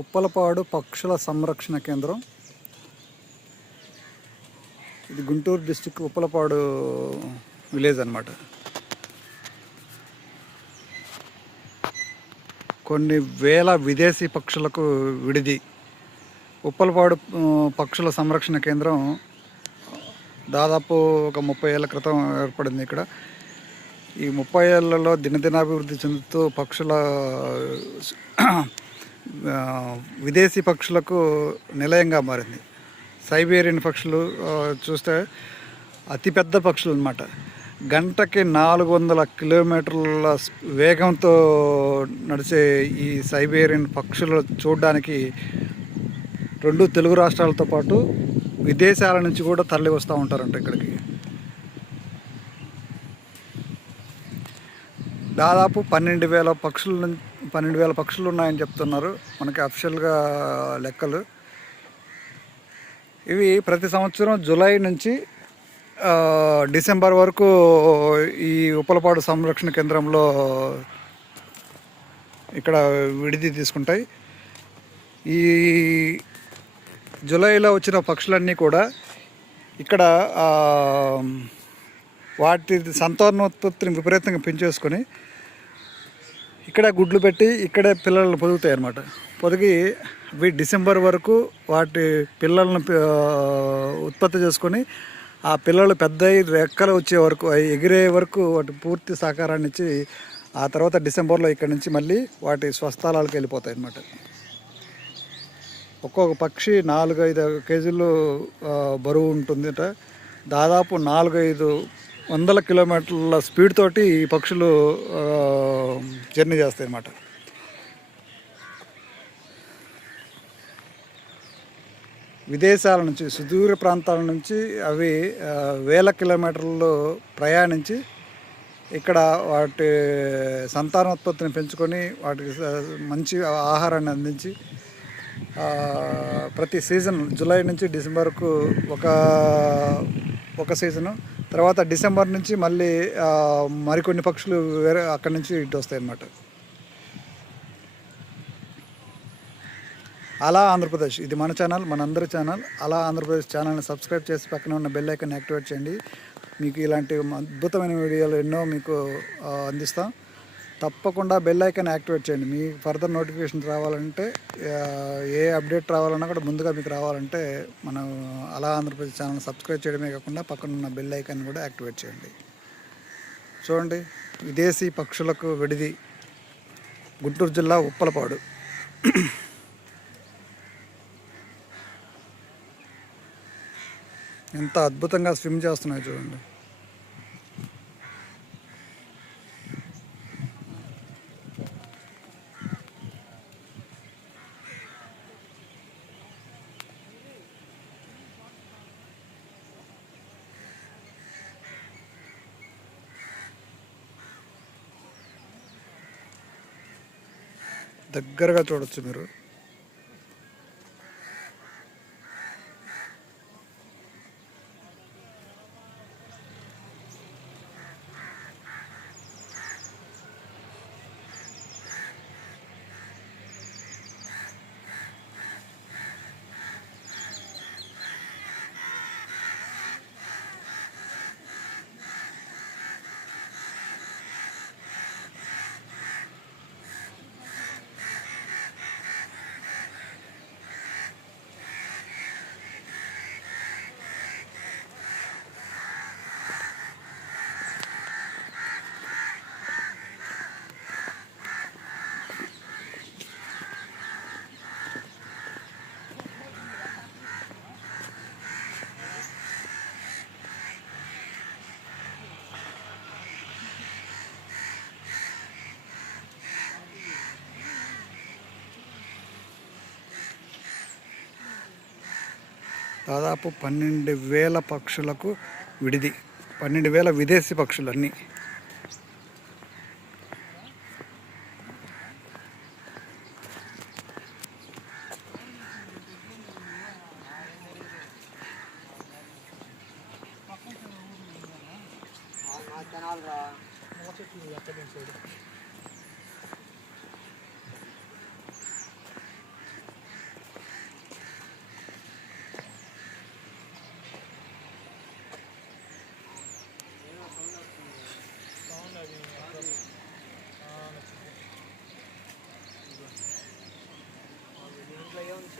ఉప్పలపాడు పక్షుల సంరక్షణ కేంద్రం. ఇది గుంటూరు డిస్టిక్ ఉప్పలపాడు విలేజ్ అన్నమాట. కొన్ని వేల విదేశీ పక్షులకు విడిది. ఉప్పలపాడు పక్షుల సంరక్షణ కేంద్రం దాదాపు ఒక ముప్పై ఏళ్ళ క్రితం ఏర్పడింది ఇక్కడ. ఈ ముప్పై ఏళ్ళలో దినదినాభివృద్ధి చెందుతూ పక్షుల విదేశీ పక్షులకు నిలయంగా మారింది. సైబేరియన్ పక్షులు చూస్తే అతిపెద్ద పక్షులు అన్నమాట. గంటకి నాలుగు వందల కిలోమీటర్ల వేగంతో నడిచే ఈ సైబేరియన్ పక్షులు చూడడానికి రెండు తెలుగు రాష్ట్రాలతో పాటు విదేశాల నుంచి కూడా తరలి వస్తూ ఉంటారంట ఇక్కడికి. దాదాపు పన్నెండు వేల పక్షులు పన్నెండు వేల పక్షులు ఉన్నాయని చెప్తున్నారు. మనకి అఫిషియల్గా లెక్కలు. ఇవి ప్రతి సంవత్సరం జూలై నుంచి డిసెంబర్ వరకు ఈ ఉప్పలపాడు సంరక్షణ కేంద్రంలో ఇక్కడ విడిది తీసుకుంటాయి. ఈ జూలైలో వచ్చిన పక్షులన్నీ కూడా ఇక్కడ వాటి సంతానోత్పత్తిని విపరీతంగా పెంచేసుకొని ఇక్కడ గుడ్లు పెట్టి ఇక్కడే పిల్లలను పొదుగుతాయి అన్నమాట. పొదిగి అవి డిసెంబర్ వరకు వాటి పిల్లలను ఉత్పత్తి చేసుకొని ఆ పిల్లలు పెద్ద రెక్కలు వచ్చే వరకు అవి ఎగిరే వరకు వాటి పూర్తి సహకారాన్ని ఇచ్చి ఆ తర్వాత డిసెంబర్లో ఇక్కడ నుంచి మళ్ళీ వాటి స్వస్థలాలకు వెళ్ళిపోతాయి అన్నమాట. ఒక్కొక్క పక్షి నాలుగైదు కేజీలు బరువు ఉంటుందిట. దాదాపు నాలుగైదు వందల కిలోమీటర్ల స్పీడ్ తోటి ఈ పక్షులు జర్నీ చేస్తాయి అన్నమాట. విదేశాల నుంచి సుదూర ప్రాంతాల నుంచి అవి వేల కిలోమీటర్లు ప్రయాణించి ఇక్కడ వాటి సంతానోత్పత్తిని పెంచుకొని వాటికి మంచి ఆహారాన్ని అందించి ప్రతి సీజన్ జూలై నుంచి డిసెంబర్కు ఒక ఒక సీజను తర్వాత డిసెంబర్ నుంచి మళ్ళీ మరికొన్ని పక్షులు వేరే అక్కడి నుంచి ఇటు వస్తాయి అన్నమాట అలా ఆంధ్రప్రదేశ్. ఇది మన ఛానల్ మనందరి ఛానల్. అలా ఆంధ్రప్రదేశ్ ఛానల్ని సబ్స్క్రైబ్ చేసి పక్కన ఉన్న బెల్ ఐకన్ యాక్టివేట్ చేయండి. మీకు ఇలాంటి అద్భుతమైన వీడియోలు ఎన్నో మీకు అందిస్తాం. తప్పకుండా బెల్ ఐకాన్ యాక్టివేట్ చేయండి. మీ ఫర్దర్ నోటిఫికేషన్ రావాలంటే ఏ అప్డేట్ రావాలన్నా కూడా ముందుగా మీకు రావాలంటే మనం అలా ఆంధ్రప్రదేశ్ ఛానల్ సబ్స్క్రైబ్ చేయడమే కాకుండా పక్కన ఉన్న బెల్ ఐకాన్ కూడా యాక్టివేట్ చేయండి. చూడండి విదేశీ పక్షులకు విడిది గుంటూరు జిల్లా ఉప్పలపాడు. ఎంత అద్భుతంగా స్విమ్ చేస్తున్నాయి చూడండి. దగ్గరగా చూడొచ్చు మీరు. దాదాపు పన్నెండు వేల పక్షులకు విడిది. పన్నెండు వేల విదేశీ పక్షులన్నీ.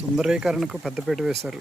సుందరీకరణకు పెద్దపీట వేశారు.